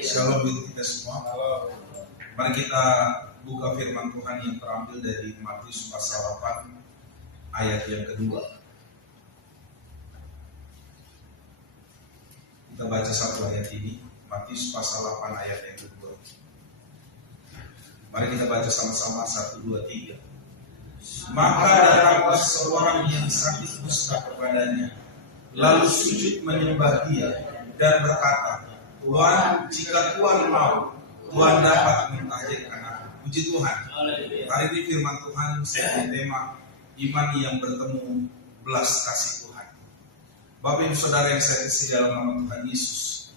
Shalom buat kita semua. Mari kita buka firman Tuhan yang terambil dari Matius pasal 8 ayat yang kedua. Kita baca satu ayat ini, Matius pasal 8 ayat yang kedua. Mari kita baca sama-sama 1, 2, 3. Maka datanglah seorang yang sakit kusta kepadanya, lalu sujud menyembah dia dan berkata, Tuhan, jika Tuhan mau, Tuhan dapat mentahirkan aku. Puji Tuhan. Hari ini firman Tuhan sebagai tema iman yang bertemu belas kasih Tuhan. Bapak Ibu Saudara yang saya kasih dalam nama Tuhan Yesus,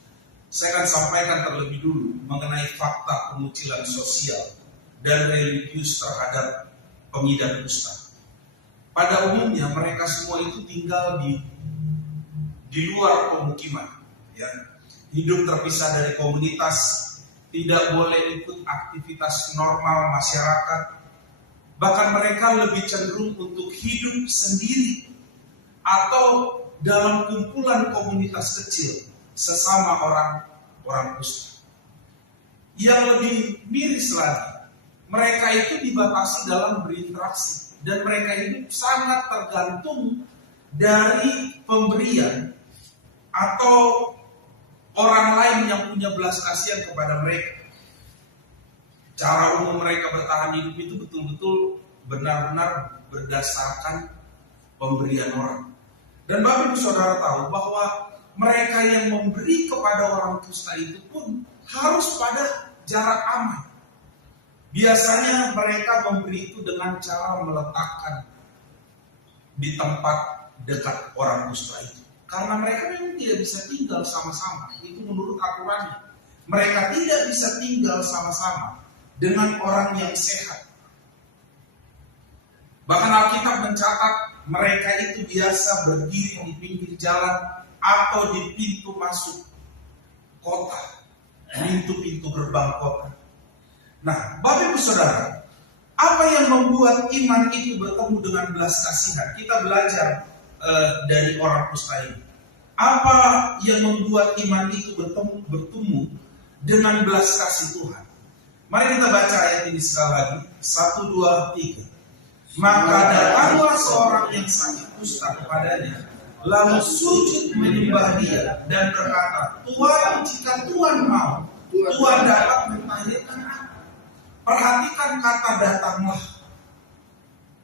saya akan sampaikan terlebih dulu mengenai fakta pengucilan sosial dan religius terhadap pengidap kusta. Pada umumnya mereka semua itu tinggal di luar pemukiman, ya. Hidup terpisah dari komunitas, tidak boleh ikut aktivitas normal masyarakat. Bahkan mereka lebih cenderung untuk hidup sendiri atau dalam kumpulan komunitas kecil sesama orang kusta. Yang lebih miris lagi, mereka itu dibatasi dalam berinteraksi dan mereka ini sangat tergantung dari pemberian atau orang lain yang punya belas kasihan kepada mereka. Cara umum mereka bertahan hidup itu betul-betul benar-benar berdasarkan pemberian orang. Dan Bapak Ibu Saudara tahu bahwa mereka yang memberi kepada orang kusta itu pun harus pada jarak aman. Biasanya mereka memberi itu dengan cara meletakkan di tempat dekat orang kusta itu. Karena mereka memang tidak bisa tinggal sama-sama. Itu menurut aturannya. Mereka tidak bisa tinggal sama-sama dengan orang yang sehat. Bahkan Alkitab mencatat mereka itu biasa berdiri di pinggir jalan atau di pintu masuk kota, pintu-pintu gerbang kota. Nah, Bapak Ibu Saudara, apa yang membuat iman itu bertemu dengan belas kasihan? Kita belajar dari orang kusta ini. Apa yang membuat iman itu bertemu dengan belas kasih Tuhan? Mari kita baca ayat ini sekali lagi. 1, 2, 3. Maka datanglah seorang yang sakit kusta kepadanya, lalu sujud menyembah dia dan berkata, Tuhan, jika Tuhan mau, Tuhan dapat mentahirkan aku. Perhatikan kata datanglah.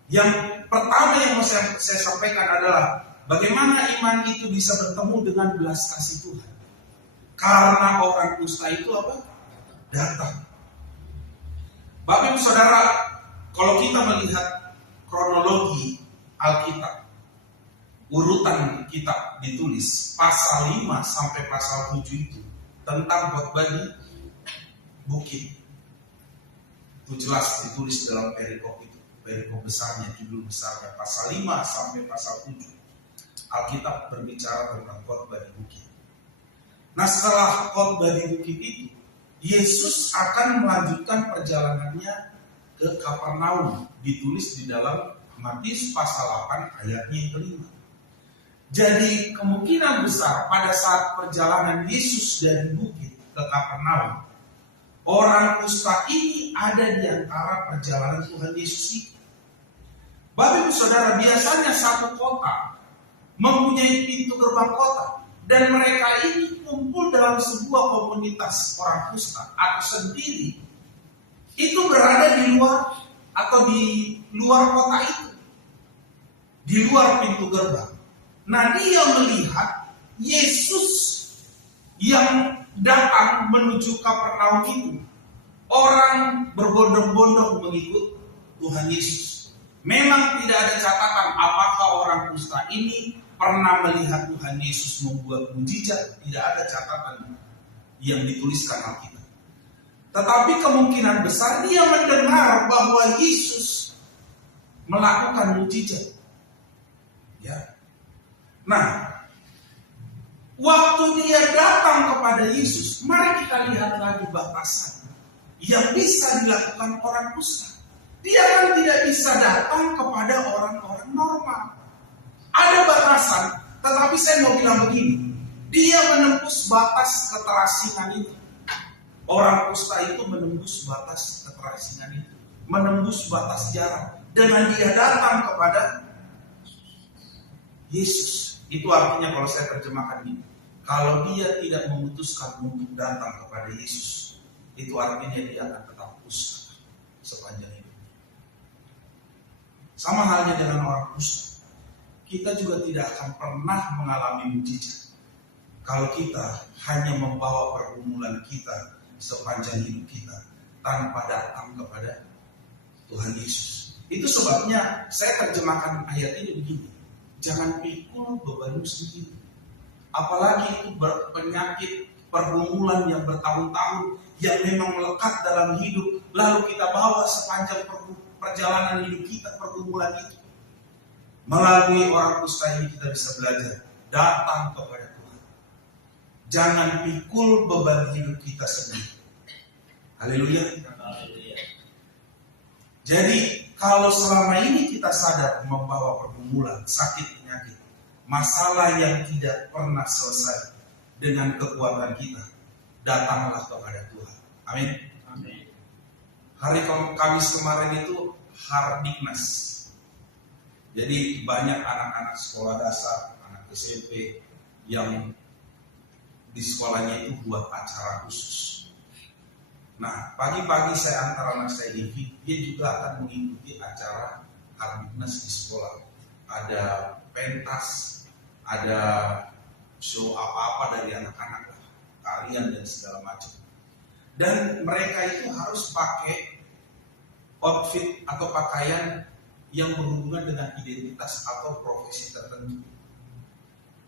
Yang pertama yang mau saya sampaikan adalah bagaimana iman itu bisa bertemu dengan belas kasih Tuhan. Karena orang kusta itu apa? Datang. Bapak Ibu Saudara, kalau kita melihat kronologi Alkitab, urutan kitab ditulis pasal 5 sampai pasal 7 itu tentang khotbah di bukit. Itu jelas ditulis dalam perikop itu. Perikop besarnya, judul besarnya pasal 5 sampai pasal 7. Alkitab berbicara tentang khotbah di bukit. Nah, setelah khotbah di bukit itu, Yesus akan melanjutkan perjalanannya ke Kapernaum, ditulis di dalam Matius pasal 8 ayatnya yang kelima. Jadi kemungkinan besar pada saat perjalanan Yesus dari bukit ke Kapernaum, orang kusta ini ada di antara perjalanan Tuhan Yesus itu. Bapak Ibu Saudara, biasanya satu kota mempunyai pintu gerbang kota dan mereka ini kumpul dalam sebuah komunitas orang kusta atau sendiri. Itu berada di luar atau di luar kota itu, di luar pintu gerbang. Nah, dia melihat Yesus yang datang menuju Kapernaum itu. Orang berbondong-bondong mengikut Tuhan Yesus. Memang tidak ada catatan apakah orang kusta ini pernah melihat Tuhan Yesus membuat mujizat. Tidak ada catatan yang dituliskan Alkitab. Tetapi kemungkinan besar dia mendengar bahwa Yesus melakukan mujizat. Ya. Nah, waktu dia datang kepada Yesus, mari kita lihat lagi batasan yang bisa dilakukan orang kusta. Dia kan tidak bisa datang kepada orang-orang normal. Ada batasan, tetapi saya mau bilang begini, Dia menembus batas keterasingan itu. Orang kusta itu menembus batas keterasingan itu, menembus batas jarak dengan dia datang kepada Yesus. Itu artinya kalau saya terjemahkan ini, kalau dia tidak memutuskan untuk datang kepada Yesus, itu artinya dia akan tetap kusta sepanjang hidup. Sama halnya dengan orang kusta, kita juga tidak akan pernah mengalami mujizat kalau kita hanya membawa pergumulan kita sepanjang hidup kita tanpa datang kepada Tuhan Yesus. Itu sebabnya saya terjemahkan ayat ini begini: jangan pikul bebanmu sendiri. Apalagi itu penyakit pergumulan yang bertahun-tahun yang memang melekat dalam hidup, lalu kita bawa sepanjang perjalanan hidup kita pergumulan itu. Melalui orang kusta ini kita bisa belajar datang kepada Tuhan. Jangan pikul beban hidup kita sendiri. Haleluya. Jadi kalau selama ini kita sadar membawa pergumulan, sakit, penyakit, masalah yang tidak pernah selesai dengan kekuatan kita, datanglah kepada Tuhan. Amin. Amin. Hari Kamis kemarin itu Hardiknas. Jadi banyak anak-anak sekolah dasar, anak SMP yang di sekolahnya itu buat acara khusus. Nah, pagi-pagi saya antar anak saya Devi, dia juga akan mengikuti acara Hardiknas di sekolah. Ada pentas, ada show apa-apa dari anak-anak, tarian dan segala macam. Dan mereka itu harus pakai outfit atau pakaian yang berhubungan dengan identitas atau profesi tertentu.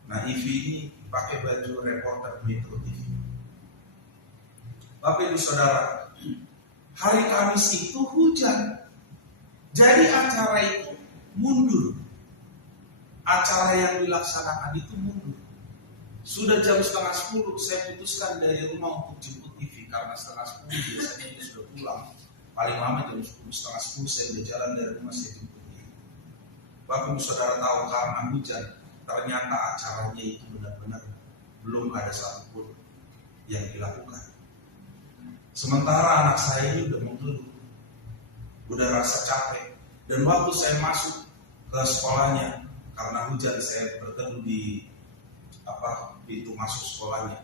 Nah, Ivi ini pakai baju reporter Metro TV. Bapak Ibu Saudara, hari Kamis itu hujan. Jadi acara itu mundur. Acara yang dilaksanakan itu mundur. Sudah jam 9:30 saya putuskan dari rumah untuk jemput Ivi, karena 9:30 biasanya dia sudah pulang. Paling lama jam 9:30 saya udah jalan dari rumah, saya jemput Ivi. Bapak Ibu Saudara tahu, karena hujan, ternyata acaranya itu benar-benar belum ada satupun yang dilakukan. Sementara anak saya ini udah mengeluh, udah rasa capek. Dan waktu saya masuk ke sekolahnya, karena hujan saya berteduh di pintu masuk sekolahnya.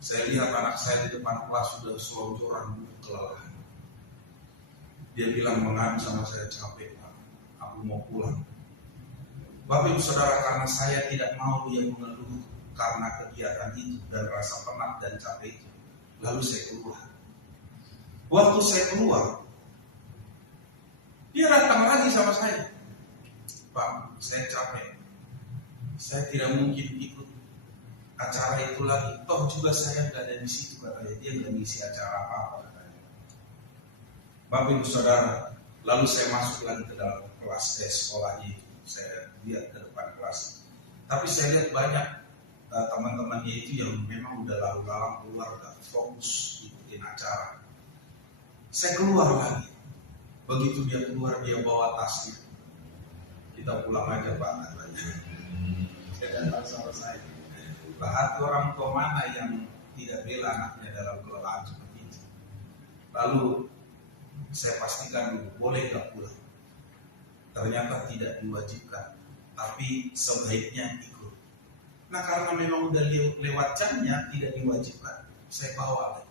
Saya lihat anak saya di depan kelas sudah selonjoran kelelahan. Dia bilang mengadu sama saya, capek Pak, aku mau pulang. Bapak Ibu Saudara, karena saya tidak mau dia mengeluh karena kegiatan itu dan rasa penat dan capek itu, lalu saya keluar. Waktu saya keluar, dia datang lagi sama saya. Pak, saya capek. Saya tidak mungkin ikut acara itu lagi. Toh juga saya nggak ada di situ, katanya. Dia nggak ngisi acara apa-apa, katanya. Bapak Ibu Saudara, lalu saya masuk lagi ke dalam kelas sekolahnya itu. Saya lihat ke depan kelas. Tapi saya lihat banyak teman-temannya itu yang memang udah lalu-lalang keluar, udah fokus ikutin acara. Saya keluar lagi. Begitu dia keluar, dia bawa tas itu. Kita pulang aja Pak, katanya. Saya datang sama saya. Hati orang tua mana yang tidak bela anaknya dalam kelelahan seperti itu. Lalu saya pastikan dulu, boleh gak pulang? Ternyata tidak diwajibkan, tapi sebaiknya ikut. Nah, karena memang udah lewat jamnya, tidak diwajibkan, saya bawa lagi.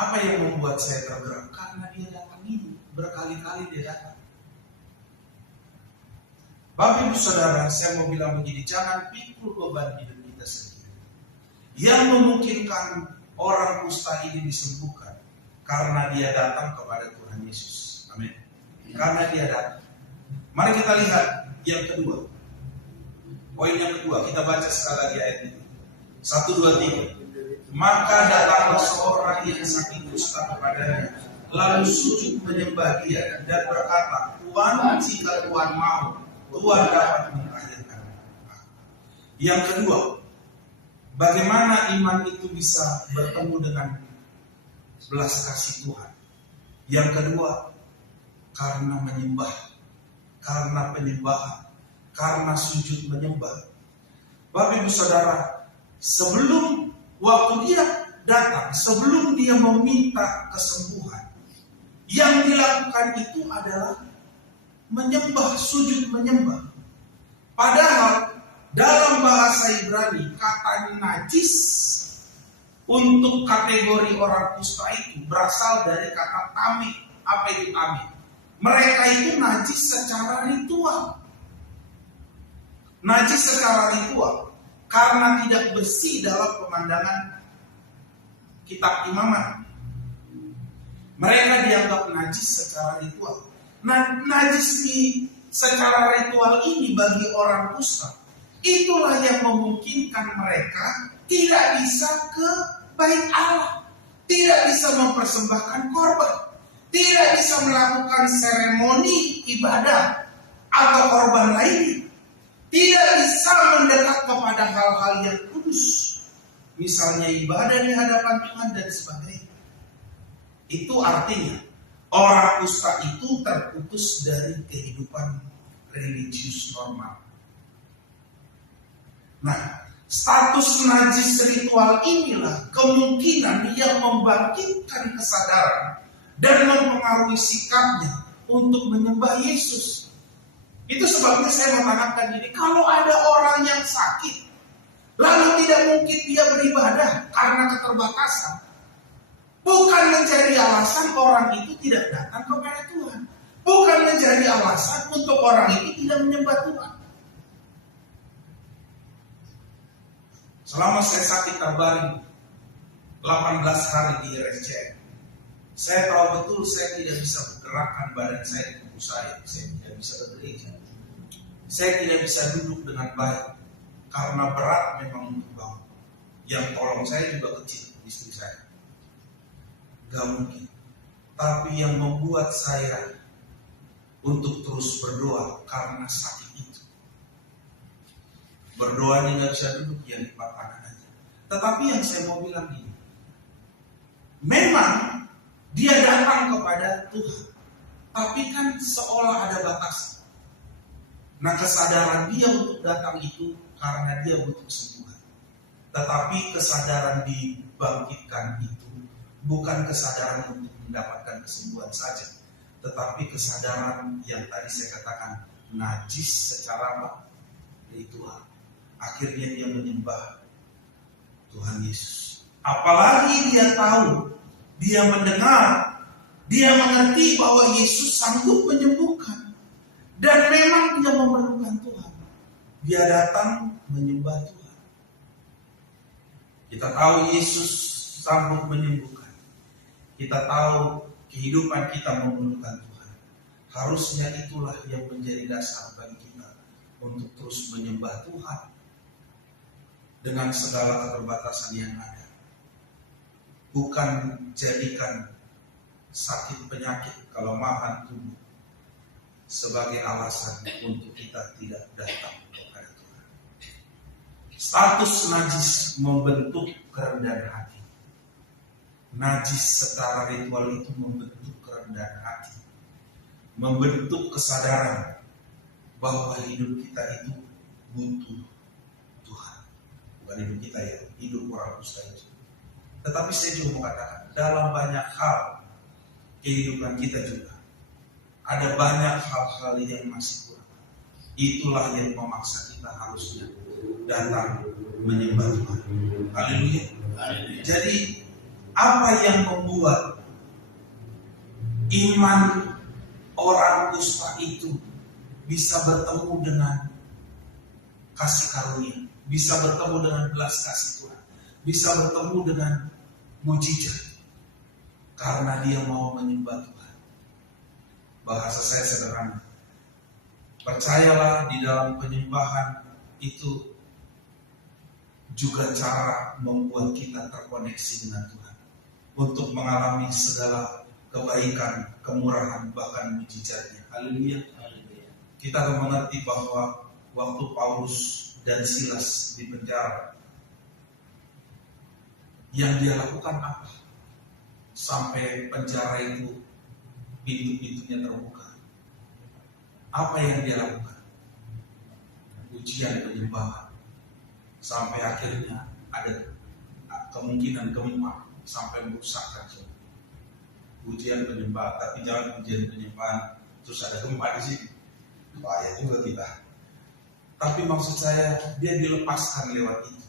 Apa yang membuat saya tergerak? Karena dia datang ini, berkali-kali dia datang. Bapak Ibu Saudara, saya mau bilang begini, jangan pikul beban hidup kita sendiri. Yang memungkinkan orang kusta ini disembuhkan karena dia datang kepada Tuhan Yesus. Amin. Karena dia datang. Mari kita lihat yang kedua. Poin yang kedua, kita baca sekali lagi ayat itu. 1, 2, 3. Maka datanglah seorang yang sakit kusta kepadanya, lalu sujud menyembah dia dan berkata, Tuhan, jika Tuhan mau, Tuhan dapat mengakhirkan. Yang kedua, bagaimana iman itu bisa bertemu dengan belas kasih Tuhan? Yang kedua, karena menyembah, karena penyembahan, karena sujud menyembah. Bapak Ibu Saudara, sebelum waktu dia datang, sebelum dia meminta kesembuhan, yang dilakukan itu adalah menyembah, sujud menyembah. Padahal dalam bahasa Ibrani kata najis untuk kategori orang kusta itu berasal dari kata tamim. Apa itu tamim? Mereka itu najis secara ritual. Najis secara ritual karena tidak bersih dalam pemandangan kitab imamat. Mereka dianggap najis secara ritual. Nah, najis secara ritual ini bagi orang kusta, itulah yang memungkinkan mereka tidak bisa ke bait Allah, tidak bisa mempersembahkan korban, tidak bisa melakukan seremoni ibadah atau korban lainnya, tidak bisa mendekat kepada hal-hal yang kudus, misalnya ibadah di hadapan Tuhan dan sebagainya. Itu artinya orang kusta itu terputus dari kehidupan religius normal. Nah, status najis ritual inilah kemungkinan yang membangkitkan kesadaran dan mempengaruhi sikapnya untuk menyembah Yesus. Itu sebabnya saya menanamkan ini, kalau ada orang yang sakit, lalu tidak mungkin dia beribadah karena keterbatasan, bukan menjadi alasan orang itu tidak datang kepada Tuhan. Bukan menjadi alasan untuk orang itu tidak menyembah Tuhan. Selama saya sakit terbaring 18 hari di RSCM, saya tahu betul saya tidak bisa menggerakkan badan saya di tubuh saya tidak bisa bergereja. Saya tidak bisa duduk dengan baik karena berat memang untuk bangun. Yang tolong saya juga kecil, istri saya. Gak mungkin. Tapi yang membuat saya untuk terus berdoa karena sakit itu. Berdoanya gak bisa duduk, yang lipat tangan aja. Tetapi yang saya mau bilang ini, memang dia datang kepada Tuhan, tapi kan seolah ada batasan. Nah, kesadaran dia untuk datang itu karena dia butuh kesembuhan. Tetapi kesadaran dibangkitkan itu bukan kesadaran untuk mendapatkan kesembuhan saja, tetapi kesadaran yang tadi saya katakan najis secara ritual. Akhirnya dia menyembah Tuhan Yesus. Apalagi dia tahu, dia mendengar, dia mengerti bahwa Yesus sanggup menyembuhkan. Dan memang dia memerlukan Tuhan. Dia datang menyembah Tuhan. Kita tahu Yesus sanggup menyembuhkan. Kita tahu kehidupan kita memerlukan Tuhan. Harusnya itulah yang menjadi dasar bagi kita untuk terus menyembah Tuhan dengan segala keterbatasan yang ada. Bukan jadikan sakit penyakit kelemahan tubuh sebagai alasan untuk kita tidak datang kepada Tuhan. Status najis membentuk kerendahan hati. Najis secara ritual itu membentuk kerendahan hati, membentuk kesadaran bahwa hidup kita itu butuh Tuhan. Bukan hidup kita ya, hidup orang kusta itu. Tetapi saya juga mau katakan, dalam banyak hal kehidupan kita juga ada banyak hal-hal yang masih kurang. Itulah yang memaksa kita harusnya datang menyembah Tuhan. Haleluya. Jadi apa yang membuat iman orang kusta itu bisa bertemu dengan kasih karunia, bisa bertemu dengan belas kasih Tuhan, bisa bertemu dengan mujizat? Karena dia mau menyembah Tuhan. Bahasa saya sederhana. Percayalah, di dalam penyembahan itu juga cara membuat kita terkoneksi dengan Tuhan untuk mengalami segala kebaikan, kemurahan, bahkan mujizatnya. Haleluya. Kita akan mengerti bahwa waktu Paulus dan Silas di penjara, yang dia lakukan apa? Sampai penjara itu pintu-pintunya terbuka. Apa yang dia lakukan? Ujian penyembahan. sampai akhirnya ada kemungkinan gempa sampai merusakkan pujian penyembahan. Tapi jangan pujian penyembahan terus ada gempa di sini, bahaya juga kita. Tapi maksud saya, dia dilepaskan lewat itu,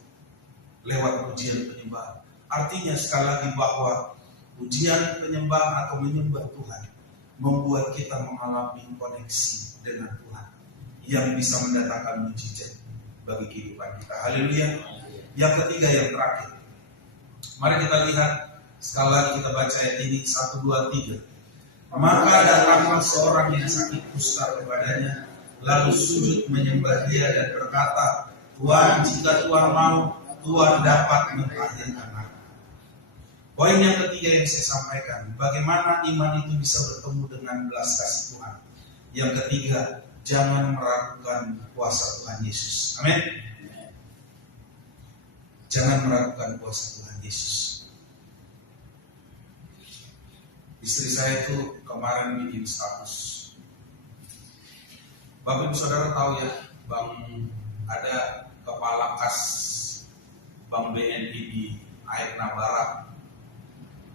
lewat pujian penyembahan. Artinya sekali lagi bahwa pujian penyembahan atau menyembah Tuhan membuat kita mengalami koneksi dengan Tuhan yang bisa mendatangkan mujizat bagi kehidupan kita. Haleluya. Yang ketiga, yang terakhir, mari kita lihat sekali lagi, kita baca ayat ini 1, 2, 3. Maka datanglah seorang yang sakit kusta kepadanya, lalu sujud menyembah dia dan berkata, Tuhan, jika Tuhan mau, Tuhan dapat mengakhirkan aku. Poin yang ketiga yang saya sampaikan, bagaimana iman itu bisa bertemu dengan belas kasih Tuhan. Yang ketiga, jangan meragukan kuasa Tuhan Yesus. Amin. Jangan meragukan kuasa Tuhan Yesus. Istri saya itu kemarin bikin status. Bapak Ibu Saudara tahu ya, ada kepala kas Bank BNI di Aekna Barat,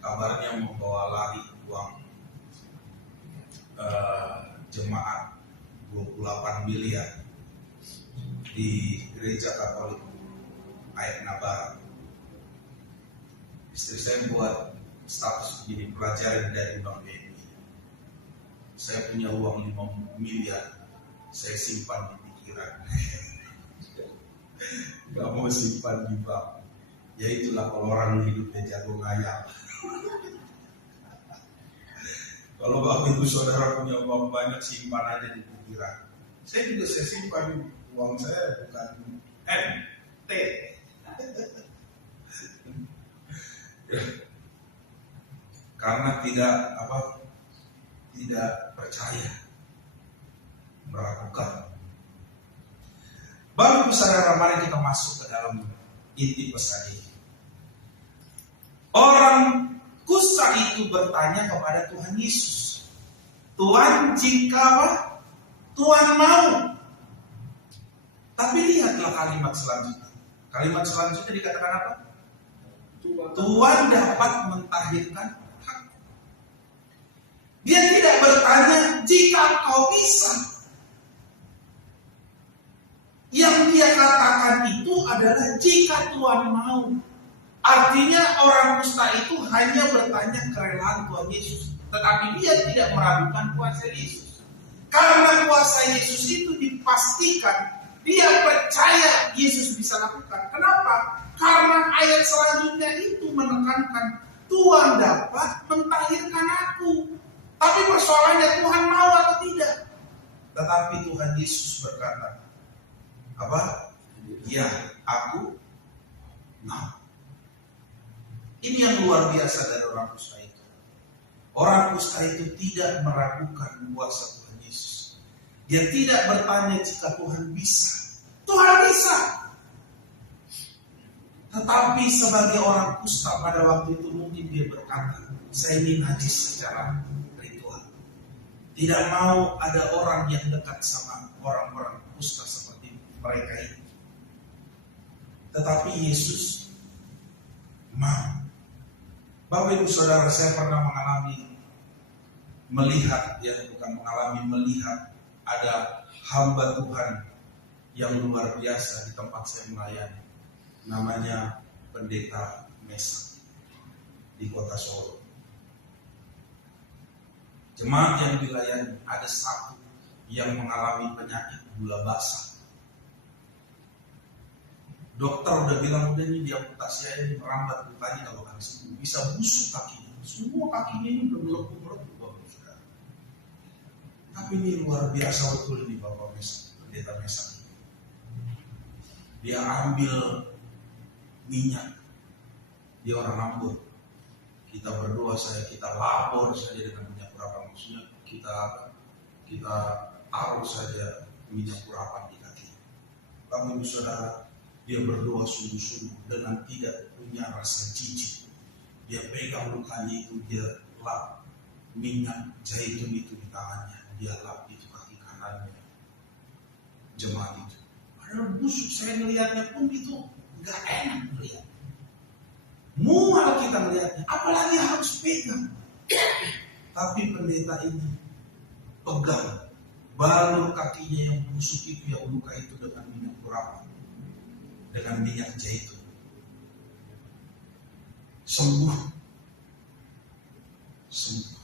kabarnya membawa lari uang jemaat 28 miliar di gereja Katolik Aekna Barat. Istri saya buat status begini, pelajaran dari Bank BNI. Saya punya uang 5 miliar, saya simpan di pikiran. Gak mau simpan di bank. Ya itulah kalau orang hidupnya jago ngayal. Kalau Bapak Ibu Saudara punya uang banyak, simpan aja di pikiran. Saya juga simpan uang saya, bukan T. Karena tidak percaya, meragukan. Bapak Ibu Saudara, mari kita masuk ke dalam inti pesan ini. Orang kusta itu bertanya kepada Tuhan Yesus, Tuhan, jika Tuhan mau. Tapi lihatlah kalimat selanjutnya. Kalimat selanjutnya dikatakan apa? Tuhan dapat mentahirkan aku. Dia tidak bertanya jika kau bisa. Yang dia katakan itu adalah jika Tuhan mau. Artinya orang kusta itu hanya bertanya kerelaan Tuhan Yesus, tetapi dia tidak meragukan kuasa Yesus. Karena kuasa Yesus itu dipastikan, dia percaya Yesus bisa lakukan. Kenapa? Karena ayat selanjutnya itu menekankan Tuhan dapat mentahirkan aku. Tapi persoalannya Tuhan mau atau tidak. Tetapi Tuhan Yesus berkata, apa? Ya, aku mau. Ini yang luar biasa dari orang kusta itu. Orang kusta itu tidak meragukan kuasa Tuhan Yesus. Dia tidak bertanya jika Tuhan bisa. Tuhan bisa. Tetapi sebagai orang kusta pada waktu itu mungkin dia berkata, saya ingin najis secara ritual. Tidak mau ada orang yang dekat sama orang-orang kusta seperti mereka ini. Tetapi Yesus mau. Bapak Ibu Saudara, saya pernah melihat ada hamba Tuhan yang luar biasa di tempat saya melayani. Namanya Pendeta Mesa di kota Solo. Jemaat yang dilayani ada satu yang mengalami penyakit gula basah. Dokter udah bilang udah ini diamputasi aja, ini merambat lukanya kalau kan sembuh, bisa busuk kakinya. Semua kakinya ini udah melepuh. Tapi ini luar biasa betul nih Bapak Mesa, Pendeta Mesa. Dia ambil minyak, dia orang Ambon. Kita berdoa saja, kita lapor saja dengan minyak urapan, maksudnya kita taruh saja minyak urapan di kaki. Bapak Ibu Saudara, dia berdoa sungguh-sungguh dengan tidak punya rasa jijik. Dia pegang lukanya itu, dia lap minyak zaitun itu di tangannya, dia lap itu kaki kanannya jemaat itu. Padahal busuk, saya melihatnya pun itu nggak enak melihat. Mual kita melihatnya, apalagi harus pegang. Tapi pendeta ini pegang, balur kakinya yang busuk itu, yang luka itu dengan minyak berapa? Dengan minyak zaitun. Sembuh. Sembuh.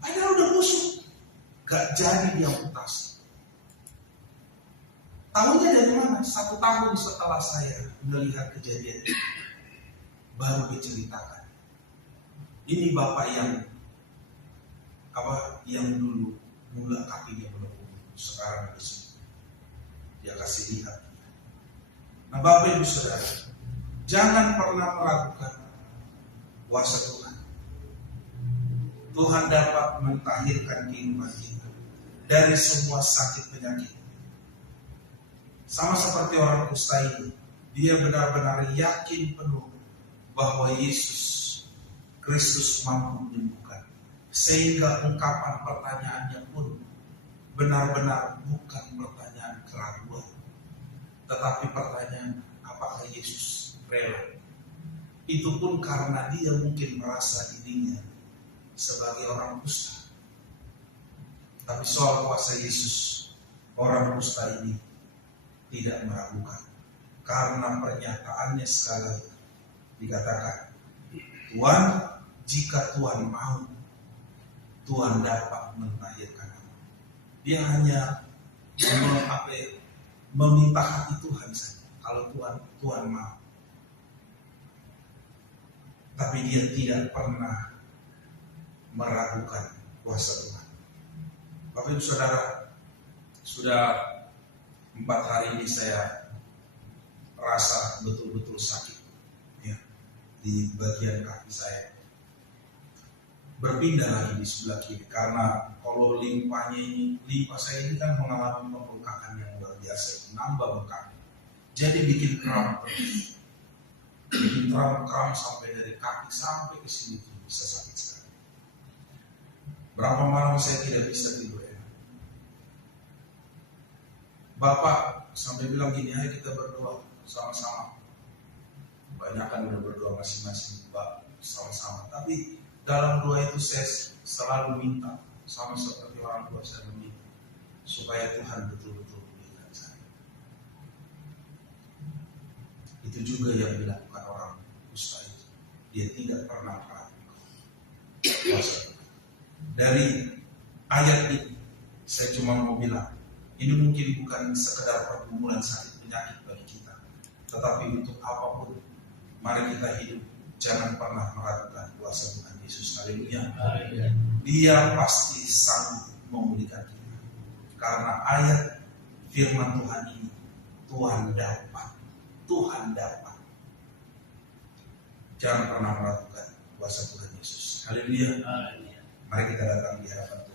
Padahal udah busuk, gak jadi diamputasi. Tahunya dari mana? 1 tahun setelah saya melihat kejadian itu, baru diceritakan. Ini bapak yang dulu mula kakinya melengkung, sekarang di sini. Dia kasih lihat. Nah, Bapak Ibu Saudara, jangan pernah meragukan kuasa Tuhan. Tuhan dapat mentahirkan kehidupan kita dari semua sakit penyakit. Sama seperti orang kusta ini, dia benar-benar yakin penuh bahwa Yesus Kristus mampu menyembuhkan. Sehingga ungkapan pertanyaannya pun benar-benar bukan pertanyaan keraguan, tetapi pertanyaan apakah Yesus rela. Itu pun karena dia mungkin merasa dirinya sebagai orang kusta. Tapi soal kuasa Yesus, orang kusta ini tidak meragukan, karena pernyataannya sekali dikatakan, Tuhan, jika Tuhan mau, Tuhan dapat mentahirkan aku. Dia hanya meminta hati Tuhan saja. Kalau Tuhan mau. Tapi dia tidak pernah meragukan kuasa Tuhan. Bapak Ibu Saudara, sudah 4 hari ini saya rasa betul-betul sakit ya, di bagian kaki saya. Berpindah lagi di sebelah kiri karena kalau limpa saya ini kan mengalami pembengkakan yang luar biasa, nambah bengkak. Jadi bikin kram terus. Bikin kram sampai dari kaki sampai ke sini tuh bisa sakit sekali. Berapa malam saya tidak bisa tidur enak. Bapak sampai bilang gini, ayo kita berdoa sama-sama. Kebanyakan udah berdoa masing-masing, Pak, sama-sama. Tapi dalam doa itu saya selalu minta, sama seperti orang tua saya meminta, supaya Tuhan betul-betul memulihkan saya. Itu juga yang dilakukan orang kusta itu. Dia tidak pernah meragukan kuasa Tuhan. Dari ayat ini, saya cuma mau bilang, ini mungkin bukan sekedar pergumulan sakit penyakit bagi kita, tetapi untuk apapun, mari kita hidup, jangan pernah meragukan kuasa Tuhan Yesus. Haleluya. Dia pasti sanggup memulihkan kita. Karena ayat firman Tuhan ini, Tuhan dapat. Jangan pernah meragukan kuasa Tuhan Yesus. Haleluya. Mari kita datang di hadapan Tuhan.